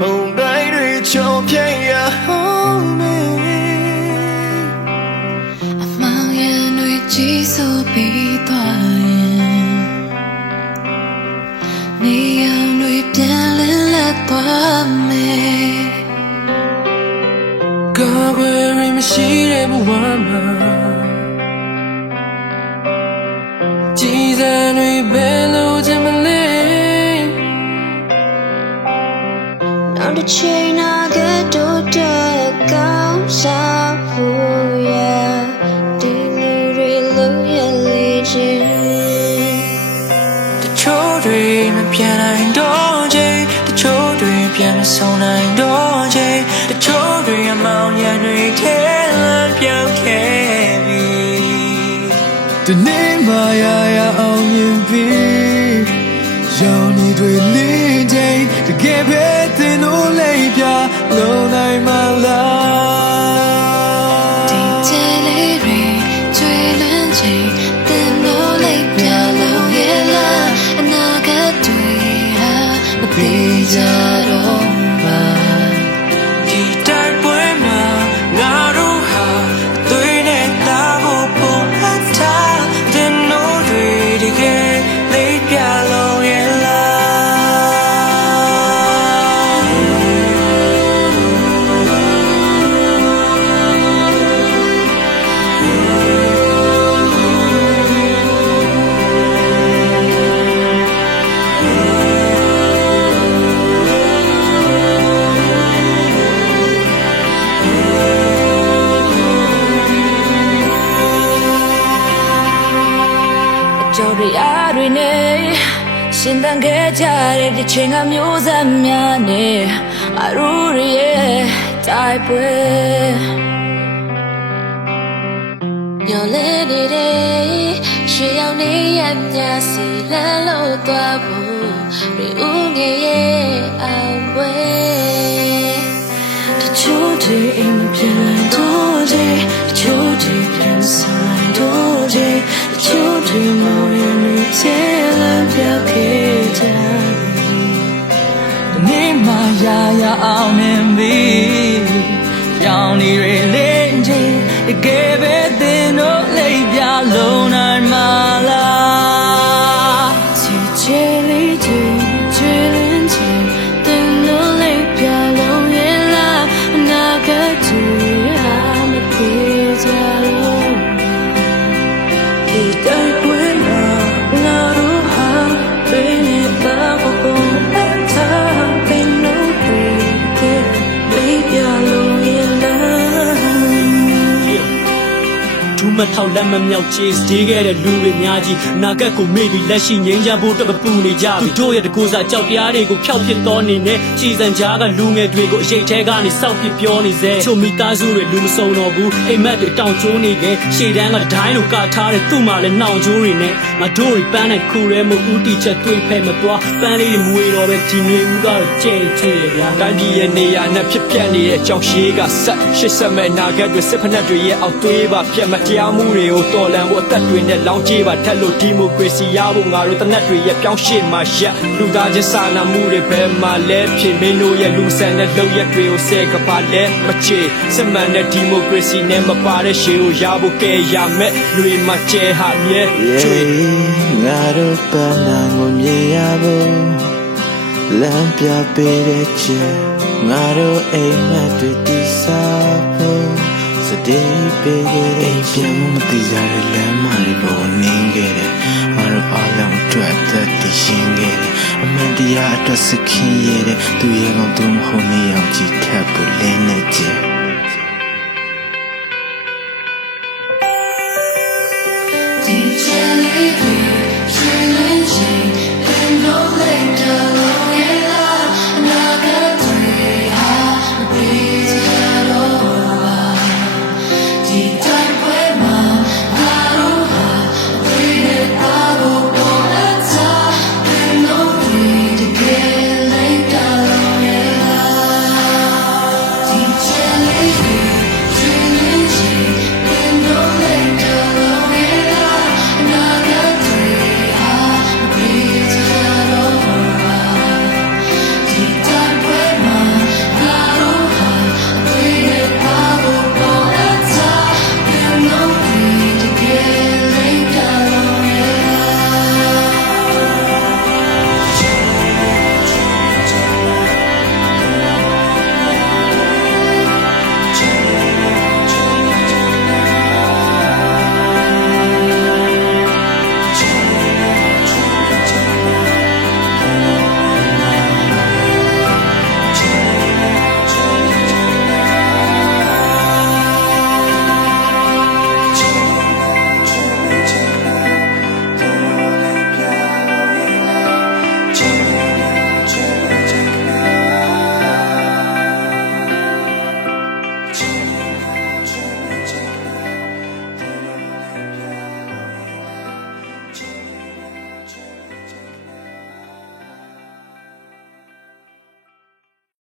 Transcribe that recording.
梦来对就偏呀后面。茫然对几所比多言，你要对变脸了多美。个会让我喜悦不完吗？记在对白露这么累，让这情那个多的高山不呀，地路瑞路也理解。的球队们偏爱多结，的球队偏爱送来多结，的球队让猫眼对天蓝飘开比。的你妈呀အောင်မြင်ပြီရောင်နေတွေလေးချိန်တကယ်ပဲသင်တို့လေးပြလုံနိုင်မလားဒီကျလေးတွေကျွေးလွန်းချိန်သင်တို့လေးပြလုံးရဲ့လားအနာဂတ်တွေဟာမသေးကြတော့ပါဒီတိုက်ပွဲမှာငါတို့ဟာသွေးနဲ့သားဖို့ပုံအပ်ထားတဲ့နိုးတွေတကယ်လေးပြလုံးရဲ့ကြော်ရအားတွေနဲ့ရှင်သန်ခဲ့ကြတဲ့ဒီချိန်ကမျိုးဆက်များနဲ့အရူးရဲ့တိုက်ပွဲညလဲနေတဲ့ရွှေရောင်နေရမြစီလမ်းလို့သွားဖို့ရီဦးငယ်ရဲ့အောင်ပွဲတချို့တွေအိမ်မပြန်လိုက်တော့တဲ့တချို့တွေပြန်ဆိုင်တော့တဲ့တချို့တွေမောင်ရနေချဲလမ်းပြောက်ခဲ့ကြပြီနေမှာရာအောင်မြင်ပြီရောင်နေရလေးချင်းတကယ်ပဲသင်တို့လေးပြလုံးနိုင်မလားချီချေလေးချီချွေလင်းချီသင်တို့လေးပြလုံးရဲ့လားအနာဂတ်တွေဟာမသေးကြတော့ဒီတိုက်ပွဲမှာငါတို့ဟာဘယ်နဲ့ပါဖို့အထားဘယ်လိုပဲလေးပြလုံးရဲ့ဒူးမထောက်လက်မမြောက်ချေးတေးခဲ့တဲ့လူတွေများကြီးနာဂတ်ကိုမေ့ပြီးလက်ရှိငြိမ်းချမ်းဖို့တပပူနေကြပြီတို့ရဲ့တကူစားကြောက်တရားတွေကိုဖျောက်ပစ်တော်နေနဲ့ကြည်စံကြားကလူငယ်တွေကိုအရေးထဲကနေစောက်ပစ်ပြောနေစေချိုမိသားစုတွေလူမစုံတော့ဘူးအိမ်မက်တွေတောင်ကျိုးနေခဲ့ရှေ့တန်းကဒိုင်းလိုကထားတဲ့သူ့မှာလည်းနှောင်ကျိုးတွေနဲ့ငါတို့တွေပန်းနိုင်ခုရဲမှုဦးတီချက်တွေးဖဲမသွားပန်းလေးတွေမွေတော့ပဲဒီမျိုးဦးကတော့ကြဲချေဗျာတိုင်းပြည်ရဲ့နေရာနဲ့ဖြစ်ပြနေတဲ့ကြောင်ရှိကဆက်ရှစ်ဆက်မဲ့နာဂတ်တွေစစ်ဖက်နှက်တွေရဲ့အောက်သွေးပါပြတ်မတရားမှုတွေကိုတော်လန်ဖို့အသက်တွေနဲ့လောင်းကြေးပါထက်လို့ဒီမိုကရေစီရဖို့ငါတို့တနက်တွေရဲ့ပြောင်းရှေ့မှာရက်လူသားချင်းစာနာမှုတွေဘယ်မှာလဲဖြစ်မင်းတို့ရဲ့လူဆန်တဲ့လုပ်ရက်တွေကိုဆဲကပါလဲမချေစစ်မှန်တဲ့ဒီမိုကရေစီနဲ့မပါတဲ့ရှေ့ကိုရဖို့ကဲရမယ်လူတွေမှာကျဲဟာမြဲချွေငါတို့ပန်းနိုင်ကိုမြင်ရဖို့လမ်းပြပေးတဲ့ချေငါတို့အိမ်မက်တွေတိစားဖို့စတေးပေးခဲ့တဲ့ပြန်မသိကြတဲ့လမ်းမတွေပေါ်နင်းခဲ့တယ်ငါတို့အားလုံးအတွက်သက်တည်ရှင်ခဲ့တယ်အမှန်တရားအတွက်စခင်းရတဲ့သူရဲ့ကောင်သူမဟုတ်နေအောင်ကြည်ထပ်ဖို့